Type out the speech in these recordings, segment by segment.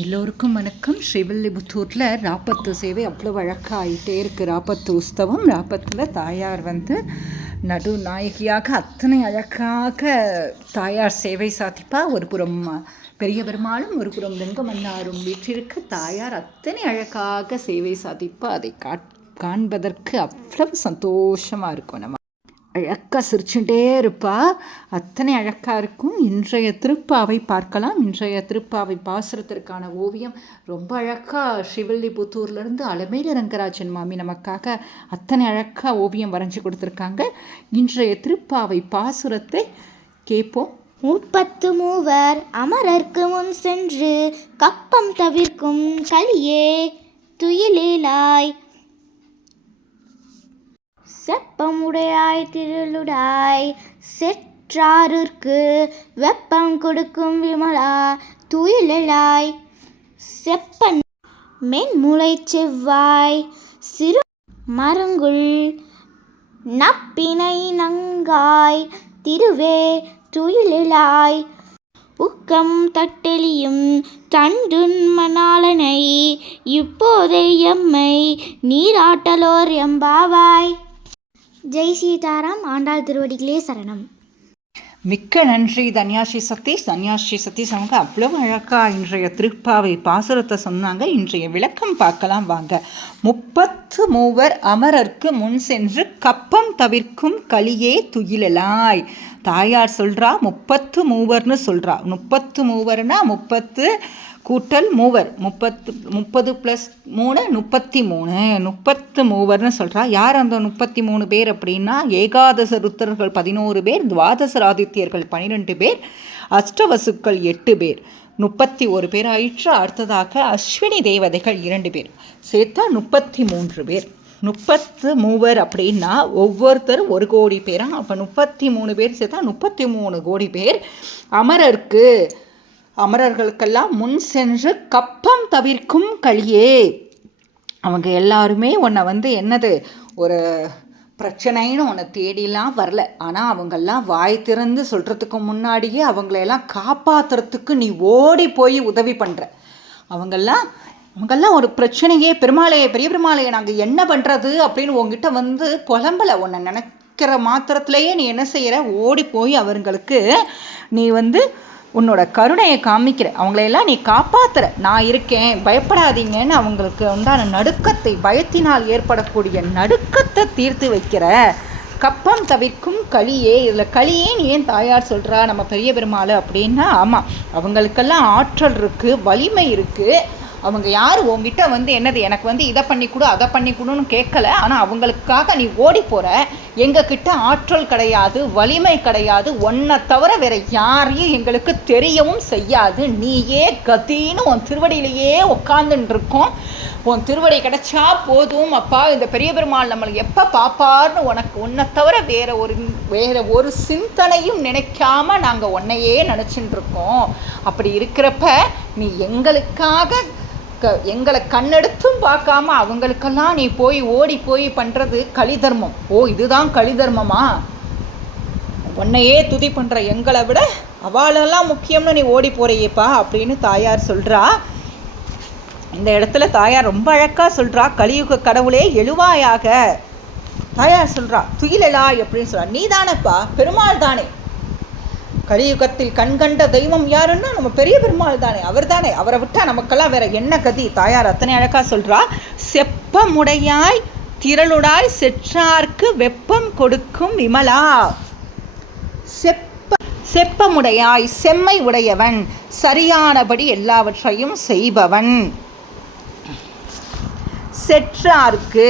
எல்லோருக்கும் வணக்கம். ஸ்ரீவில்லிபுத்தூரில் ராப்பத்து சேவை அவ்வளோ அழகாக ஆகிட்டே இருக்குது. ராப்பத்து உற்சவம். ராப்பத்தில் தாயார் நடுநாயகியாக அத்தனை அழகாக தாயார் சேவை சாதிப்பா. ஒரு புறம் பெரிய பெருமாளும் ஒரு புறம் லிங்கமன்னாரும் வீற்றிருக்க தாயார் அத்தனை அழகாக சேவை சாதிப்பா. அதை காண்பதற்கு அவ்வளவு சந்தோஷமாக இருக்கும். நம்ம அழகாக சிரிச்சுட்டே இருப்பா. அத்தனை அழகாக இருக்கும். இன்றைய திருப்பாவை பார்க்கலாம். இன்றைய திருப்பாவை பாசுரத்திற்கான ஓவியம் ரொம்ப அழகாக ஸ்ரீவில்லிபுத்தூர்லேருந்து அலமேலு ரங்கராஜன் மாமி நமக்காக அத்தனை அழகாக ஓவியம் வரைஞ்சி கொடுத்துருக்காங்க. இன்றைய திருப்பாவை பாசுரத்தை கேட்போம். 33 அமரர்க்கு முன் சென்று கப்பம் தவிர்க்கும் கலியே துயிலேலாய் செப்பமுடையாய் திருளுடாய் செற்றாருக்கு வெப்பம் கொடுக்கும் விமலா துயிலாய் செப்பன் மென்முளை செவ்வாய் சிறு மருங்குள் நப்பினை நங்காய் திருவே துயிலாய் உக்கம் தட்டெளியும் தண்டுன் மணாளனை இப்போதை எம்மை நீராட்டலோர் எம்பாவாய். ஜெய் சீதாராம். ஆண்டாள் திருவடிகளே சரணம். மிக்க நன்றி தன்யாஸ்ரீ சதீஷ். தன்யாஸ்ரீ சதீஷ் அவங்க அவ்வளவு அழகாக இன்றைய திருப்பாவை பாசுரத்தை சொன்னாங்க. இன்றைய விளக்கம் பார்க்கலாம் வாங்க. 33 அமரர்க்கு முன் சென்று கப்பம் தவிர்க்கும் கலியே துயிலாய். தாயார் சொல்கிறா 33ன்னு சொல்கிறா. 33னா 30 கூட்டல் 3 30 + 3 33 33ன்னு சொல்கிறா. யார் அந்த 33 பேர் அப்படின்னா ஏகாதச ருத்தர்கள் 11 பேர், துவாதசராதித்யர்கள் 12 பேர், அஷ்டவசுக்கள் 8 பேர், 31 பேர் ஆயிற்று. அடுத்ததாக அஸ்வினி தேவதைகள் 2 பேர், சேர்த்தா 33 பேர். 33 அப்படின்னா ஒவ்வொருத்தரும் 1 கோடி பேரா. அப்போ 33 பேர் சேர்த்தா 33 கோடி பேர். அமரர்களுக்கெல்லாம் முன் சென்று கப்பம் தவிர்க்கும் கலியே. அவங்க எல்லாருமே உன்னை என்னது ஒரு பிரச்சனைன்னு உன்னை தேடிலாம் வரல. ஆனால் அவங்கெல்லாம் வாய் திறந்து சொல்கிறதுக்கு முன்னாடியே அவங்களெல்லாம் காப்பாற்றுறதுக்கு நீ ஓடி போய் உதவி பண்ணுற. அவங்கெல்லாம் ஒரு பிரச்சனையே பெரிய பெருமாளையே நாங்கள் என்ன பண்ணுறது அப்படின்னு உங்ககிட்ட புலம்பலை. உன்னை நினைக்கிற மாத்திரத்திலேயே நீ என்ன செய்கிற, ஓடி போய் அவங்களுக்கு நீ உன்னோட கருணையை காமிக்கிற. அவங்களையெல்லாம் நீ காப்பாற்றுற. நான் இருக்கேன், பயப்படாதீங்கன்னு அவங்களுக்கு உண்டான நடுக்கத்தை, பயத்தினால் ஏற்படக்கூடிய நடுக்கத்தை தீர்த்து வைக்கிற. கப்பம் தவிர்க்கும் கலியே. இதில் கலியேன்னு ஏன் தாயார் சொல்கிறா நம்ம பெரிய பெருமாள் அப்படின்னா, ஆமாம் அவங்களுக்கெல்லாம் ஆற்றல் இருக்குது, வலிமை இருக்குது. அவங்க யார் உங்ககிட்ட என்னது எனக்கு இதை பண்ணி கொடு அதை பண்ணி கொடுன்னு கேட்கல. ஆனால் அவங்களுக்காக நீ ஓடி போகிற. எங்ககிட்ட ஆற்றல் கிடையாது, வலிமை கிடையாது, ஒன்றை தவிர வேற யாரையும் எங்களுக்கு தெரியவும் செய்யாது. நீயே கத்தின்னு உன் திருவடியிலேயே உட்காந்துட்டு இருக்கோம். உன் திருவடி கிடைச்சா போதும் அப்பா. இந்த பெரிய பெருமாள் நம்மளை எப்போ பார்ப்பார்னு உன்னை தவிர வேற ஒரு சிந்தனையும் நினைக்காம நாங்கள் உன்னையே நினச்சிட்டு இருக்கோம். அப்படி இருக்கிறப்ப நீ எங்களை கண்ணெடுத்தும் பார்க்காம அவங்களுக்கெல்லாம் நீ ஓடி போய் பண்ணுறது கலி தர்மம். இதுதான் கலி தர்மமா? உன்னையே துதி பண்ணுற எங்களை விட அவளெல்லாம் முக்கியம்னு நீ ஓடி போறியேப்பா அப்படின்னு தாயார் சொல்கிறா. இந்த இடத்துல தாயார் ரொம்ப அழகாக சொல்கிறா. கலியுக கடவுளே எழுவாயாக. தாயார் சொல்கிறா துயிலாய் அப்படின்னு சொல்கிறா. நீ தானேப்பா, பெருமாள் தானே. கலியுகத்தில் கண்கண்ட தெய்வம் யாருன்னா நம்ம பெரிய பெருமாள் தானே, அவர் தானே. அவரை விட்டால் நமக்கெல்லாம் வேற என்ன கதி? தாயார் அத்தனை அழகாக சொல்கிறா. செப்பமுடையாய் திரளுடாய் செற்றார்க்கு வெப்பம் கொடுக்கும் விமலா. செப்பமுடையாய் செம்மை உடையவன், சரியானபடி எல்லாவற்றையும் செய்பவன். செற்றார்க்கு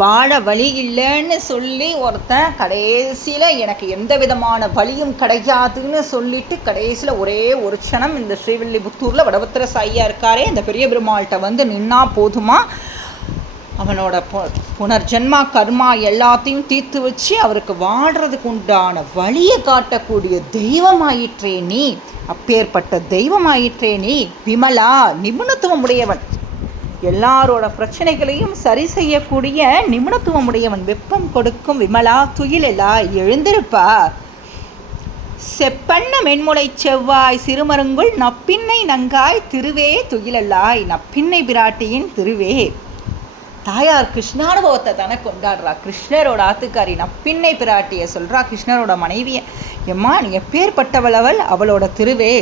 வாழ வழி இல்லைன்னு சொல்லி ஒருத்தன் கடைசியில் எனக்கு எந்த விதமான வழியும் கிடையாதுன்னு சொல்லிட்டு கடைசியில் ஒரே ஒரு க்ஷணம் இந்த ஸ்ரீவில்லிபுத்தூரில் வடபத்திர சாயியா இருக்காரே இந்த பெரிய பெருமாள்கிட்ட நின்னா போதுமா, அவனோட புனர்ஜென்மா கர்மா எல்லாத்தையும் தீர்த்து வச்சு அவருக்கு வாழ்கிறதுக்கு உண்டான வழியை காட்டக்கூடிய தெய்வமாயிற்றே நீ. அப்பேற்பட்ட தெய்வமாயிற்றே நீ. விமலா, நிபுணத்துவம் உடையவன், எல்லாரோட பிரச்சனைகளையும் சரி செய்யக்கூடிய நிபுணத்துவம் உடையவன். வெப்பம் கொடுக்கும் விமலா துயிலெல்லா. எழுந்திருப்பா. செப்பண்ண மென்முளை செவ்வாய் சிறுமருங்குள் நப்பின்னை நங்காய் திருவே துயிலல்லாய். நப்பின்னை பிராட்டியின் திருவே. தாயார் கிருஷ்ணானுபவத்தை தானே கொண்டாடுறா. கிருஷ்ணரோட ஆத்துக்காரி நப்பின்னை பிராட்டியை சொல்கிறா, கிருஷ்ணரோட மனைவியை, எம்மா நீ எப்பேற்பட்டவள், அவளோட திருவே.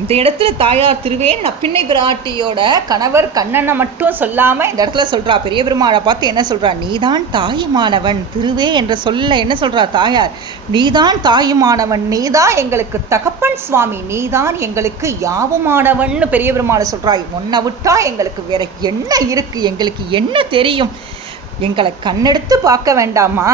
இந்த இடத்துல தாயார் திருவே நப்பின்னை பிராட்டியோட கணவர் கண்ணனை மட்டும் சொல்லாமல் இந்த இடத்துல சொல்கிறா. பெரிய பெருமாளை பார்த்து என்ன சொல்கிறா, நீதான் தாயுமானவன் திருவே என்ற சொல்ல என்ன சொல்கிறா தாயார், நீதான் தாயுமானவன், நீதான் எங்களுக்கு தகப்பன் சுவாமி, நீதான் எங்களுக்கு யாவுமானவன்னு பெரிய பெருமாளை சொல்கிறாய். உன்னை விட்டா எங்களுக்கு வேற என்ன இருக்குது, எங்களுக்கு என்ன தெரியும், எங்களை கண்ணெடுத்து பார்க்க வேண்டாமா.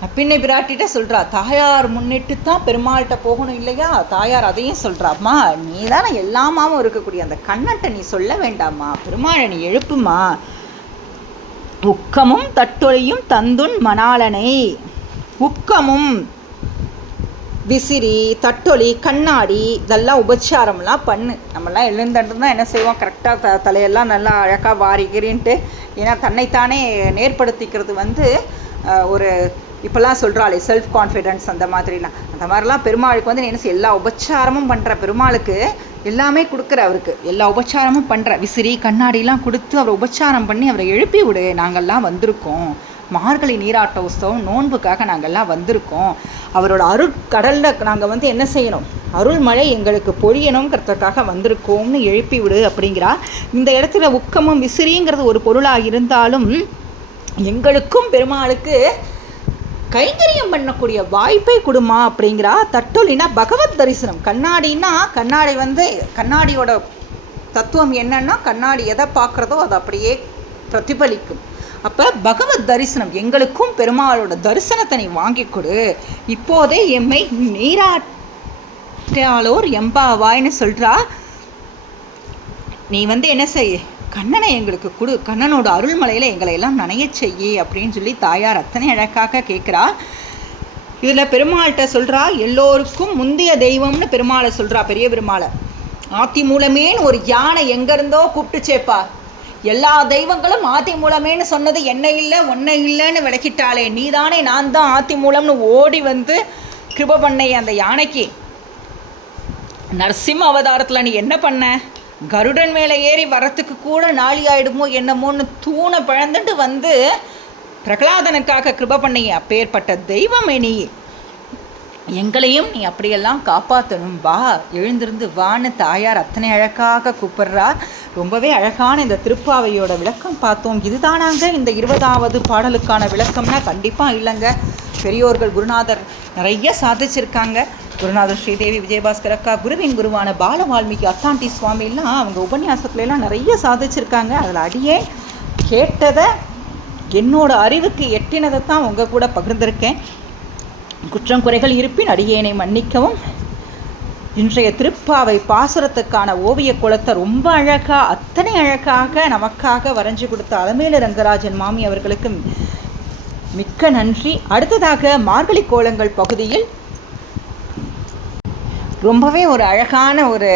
நப்பின்னை பிராட்டிகிட்ட சொல்கிறா, தாயார் முன்னிட்டு தான் பெருமாள்கிட்ட போகணும் இல்லையா. தாயார் அதையும் சொல்கிறாம்மா, நீ தானே எல்லாமாவும் இருக்கக்கூடிய அந்த கண்ணன்ட்ட நீ சொல்ல வேண்டாமா, பெருமாளை நீ எழுப்புமா. உக்கமும் தட்டொழியும் தந்துன் மணாளனை. உக்கமும் விசிறி தட்டொலி கண்ணாடி இதெல்லாம் உபச்சாரம்லாம் பண்ணு. நம்மளாம் எழுந்துட்டு தான் என்ன செய்வோம், கரெக்டாக தலையெல்லாம் நல்லா அழகாக வாரிக்கிறேன்ட்டு. ஏன்னா தன்னைத்தானே நேர்படுத்திக்கிறது ஒரு இப்போல்லாம் சொல்கிறாளே செல்ஃப் கான்ஃபிடென்ஸ், அந்த மாதிரிலாம். அந்த மாதிரிலாம் பெருமாளுக்கு நீ என்ன செய்ய, எல்லா உபச்சாரமும் பண்ணுற, பெருமாளுக்கு எல்லாமே கொடுக்குற, அவருக்கு எல்லா உபச்சாரமும் பண்ணுற. விசிறி கண்ணாடிலாம் கொடுத்து அவரை உபச்சாரம் பண்ணி அவரை எழுப்பி விடு. நாங்கள்லாம் வந்திருக்கோம், மார்கழி நீராட்ட உற்சவம் நோன்புக்காக நாங்கள்லாம் வந்திருக்கோம், அவரோட அருட்கடலில் நாங்கள் என்ன செய்யணும், அருள்மழை எங்களுக்கு பொழியணுங்கிறதுக்காக வந்திருக்கோம்னு எழுப்பி விடு அப்படிங்கிறா. இந்த இடத்துல உக்கமும் விசிறிங்கிறது ஒரு பொருளாக இருந்தாலும் எங்களுக்கும் பெருமாளுக்கு கைங்கரியம் பண்ணக்கூடிய வாய்ப்பை கொடுமா அப்படிங்கிறா. தட்டொலினா பகவத் தரிசனம். கண்ணாடினா கண்ணாடி கண்ணாடியோட தத்துவம் என்னன்னா, கண்ணாடி எதை பார்க்குறதோ அது அப்படியே பிரதிபலிக்கும். அப்போ பகவத் தரிசனம் எங்களுக்கும் பெருமாளோட தரிசனத்தை நீ வாங்கி கொடு. இப்போதே எம்மை நீராட்டாளோர் எம்பாவாய்னு சொல்கிறா. நீ என்ன செய்ய, கண்ணனை எங்களுக்கு கொடு, கண்ணனோட அருள்மலையில் எங்களை எல்லாம் நனைய செய்யி அப்படின்னு சொல்லி தாயார் அத்தனை அழகாக கேட்குறா. இதில் பெருமாள்கிட்ட சொல்கிறா, எல்லோருக்கும் முந்தைய தெய்வம்னு பெருமாளை சொல்கிறா. பெரிய பெருமாளை ஆத்தி மூலமேன்னு ஒரு யானை எங்கேருந்தோ கூப்பிட்டுச்சேப்பா, எல்லா தெய்வங்களும் ஆத்தி மூலமேன்னு சொன்னது என்ன இல்லை ஒன்றை இல்லைன்னு விளக்கிட்டாளே, நீதானே நான் தான் ஆத்தி மூலம்னு ஓடி கிருப பண்ணை அந்த யானைக்கு. நரசிம்ம அவதாரத்தில் நீ என்ன பண்ண, கருடன் மேலே ஏறி வரத்துக்கு கூட நாளி ஆயிடுமோ என்னமோன்னு தூணை பிழந்துட்டு பிரகலாதனுக்காக கிருப பண்ணிய அப்பேற்பட்ட தெய்வமே நீ, எங்களையும் நீ அப்படியெல்லாம் காப்பாற்றணும், வா எழுந்திருந்து வான்னு தாயார் அத்தனை அழகாக கூப்பிடுறா. ரொம்பவே அழகான இந்த திருப்பாவையோட விளக்கம் பார்த்தோம். இதுதானாங்க இந்த 20வது பாடலுக்கான விளக்கம்னா கண்டிப்பாக இல்லைங்க. பெரியோர்கள் குருநாதர் நிறைய சாதிச்சிருக்காங்க. குருநாதர் ஸ்ரீதேவி விஜயபாஸ்கர் அக்கா, குருவின் குருவான பால வால்மீகி அத்தாண்டி சுவாமிலாம் அவங்க உபன்யாசத்துலலாம் நிறைய சாதிச்சிருக்காங்க. அதில் அடியே கேட்டதை என்னோட அறிவுக்கு எட்டினதை தான் உங்கள் கூட பகிர்ந்திருக்கேன். குற்றம் குறைகள் இருப்பின் அடியேனை மன்னிக்கவும். இன்றைய திருப்பாவை பாசுரத்துக்கான ஓவிய குலத்தை ரொம்ப அழகாக அத்தனை அழகாக நமக்காக வரைஞ்சி கொடுத்த அலமேலு ரங்கராஜன் மாமி அவர்களுக்கு மிக்க நன்றி. அடுத்ததாக மார்கழி கோலங்கள் பகுதியில் ரொம்பவே ஒரு அழகான ஒரு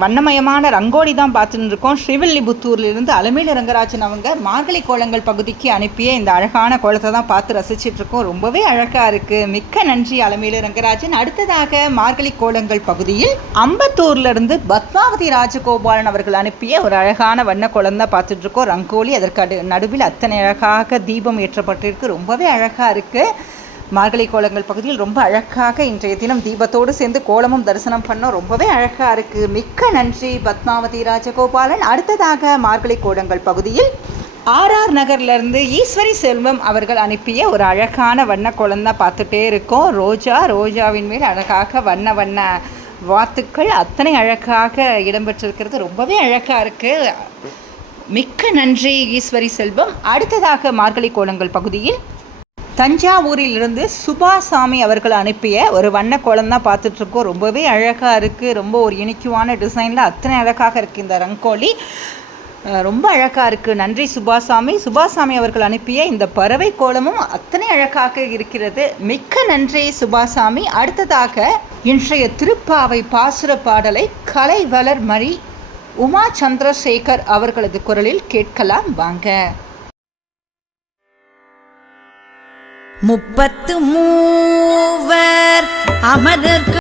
வண்ணமயமான ரங்கோலி தான் பார்த்துட்டு இருக்கோம். ஸ்ரீவில்லிபுத்தூர்லேருந்து அலமேலு ரங்கராஜன் அவங்க மார்கழி கோலங்கள் பகுதிக்கு அனுப்பிய இந்த அழகான கோலத்தை தான் பார்த்து ரசிச்சிட்ருக்கோம். ரொம்பவே அழகாக இருக்குது. மிக்க நன்றி அலமேலு ரங்கராஜன். அடுத்ததாக மார்கழி கோலங்கள் பகுதியில் அம்பத்தூர்லேருந்து பத்மாவதி ராஜகோபாலன் அவர்கள் அனுப்பிய ஒரு அழகான வண்ண கோலம் தான் பார்த்துட்ருக்கோம். ரங்கோலி அதற்கு நடுவில் அத்தனை அழகாக தீபம் ஏற்றப்பட்டிருக்கு. ரொம்பவே அழகாக இருக்குது. மார்கழி கோலங்கள் பகுதியில் ரொம்ப அழகாக இன்றைய தினம் தீபத்தோடு சேர்ந்து கோலமும் தரிசனம் பண்ணோம். ரொம்பவே அழகாக இருக்குது. மிக்க நன்றி பத்மாவதி ராஜகோபாலன். அடுத்ததாக மார்கழி கோலங்கள் பகுதியில் RR நகர்லேருந்து ஈஸ்வரி செல்வம் அவர்கள் அனுப்பிய ஒரு அழகான வண்ண கோலம் தான் பார்த்துட்டே இருக்கோம். ரோஜாவின் மேல் அழகாக வண்ண வண்ண வாத்துக்கள் அத்தனை அழகாக இடம்பெற்றிருக்கிறது. ரொம்பவே அழகாக இருக்குது. மிக்க நன்றி ஈஸ்வரி செல்வம். அடுத்ததாக மார்கழி கோலங்கள் பகுதியில் தஞ்சாவூரிலிருந்து சுபாசாமி அவர்கள் அனுப்பிய ஒரு வண்ண கோலம் தான் பார்த்துட்ருக்கோம். ரொம்பவே அழகாக இருக்குது. ரொம்ப ஒரு யூனிக்குவான டிசைனில் அத்தனை அழகாக இருக்குது. இந்த ரங்கோலி ரொம்ப அழகாக இருக்குது. நன்றி சுபாசாமி அவர்கள் அனுப்பிய இந்த பறவை கோலமும் அத்தனை அழகாக இருக்கிறது. மிக்க நன்றி சுபாசாமி. அடுத்ததாக இன்றைய திருப்பாவை பாசுர பாடலை கலைவளர் மணி உமா சந்திரசேகர் அவர்களது குரலில் கேட்கலாம் வாங்க. 33 அமரர்க்கு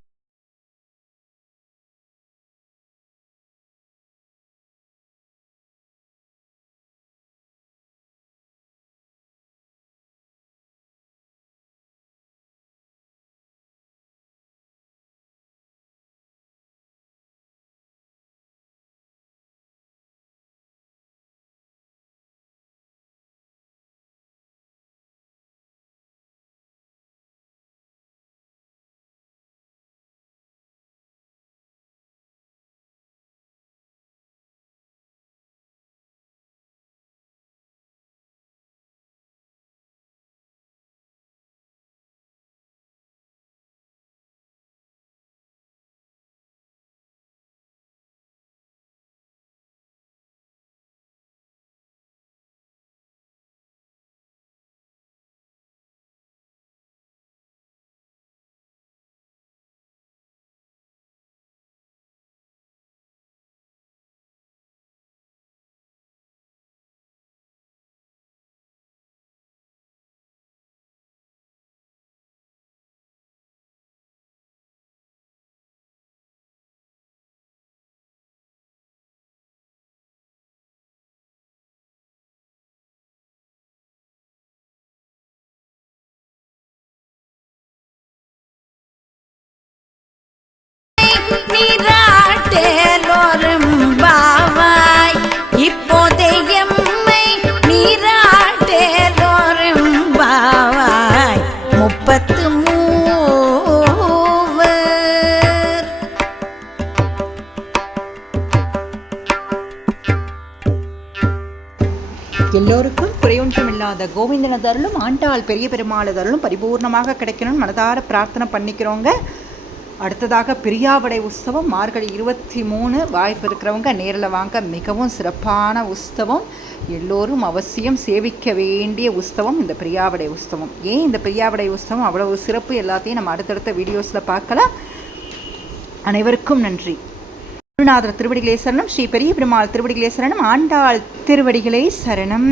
நீராட்டேலோரும் பாவாய் இப்போதே எம்மை நீராட்டேலோரும் பாவாய் 33 எல்லோருக்கும் குறையொன்றுமில்லாத கோவிந்தனதருளும் ஆண்டாள் பெரிய பெருமாளதருளும் பரிபூர்ணமாக கிடைக்கணும்னு மனதார பிரார்த்தனை பண்ணிக்கிறோங்க. அடுத்ததாக பிரியாவிடை உற்சவம் மார்கழி 23 வாய்ப்பு இருக்கிறவங்க நேரில் வாங்க. மிகவும் சிறப்பான உற்சவம், எல்லோரும் அவசியம் சேவிக்க வேண்டிய உற்சவம் இந்த பிரியாவிடை உற்சவம். ஏன் இந்த பிரியாவிடை உற்சவம் அவ்வளவு சிறப்பு எல்லாத்தையும் நம்ம அடுத்தடுத்த வீடியோஸில் பார்க்கலாம். அனைவருக்கும் நன்றி. குருநாதர் திருவடிகளே சரணம். ஸ்ரீ பெரிய பெருமாள் திருவடிகளே சரணம். ஆண்டாள் திருவடிகளே சரணம்.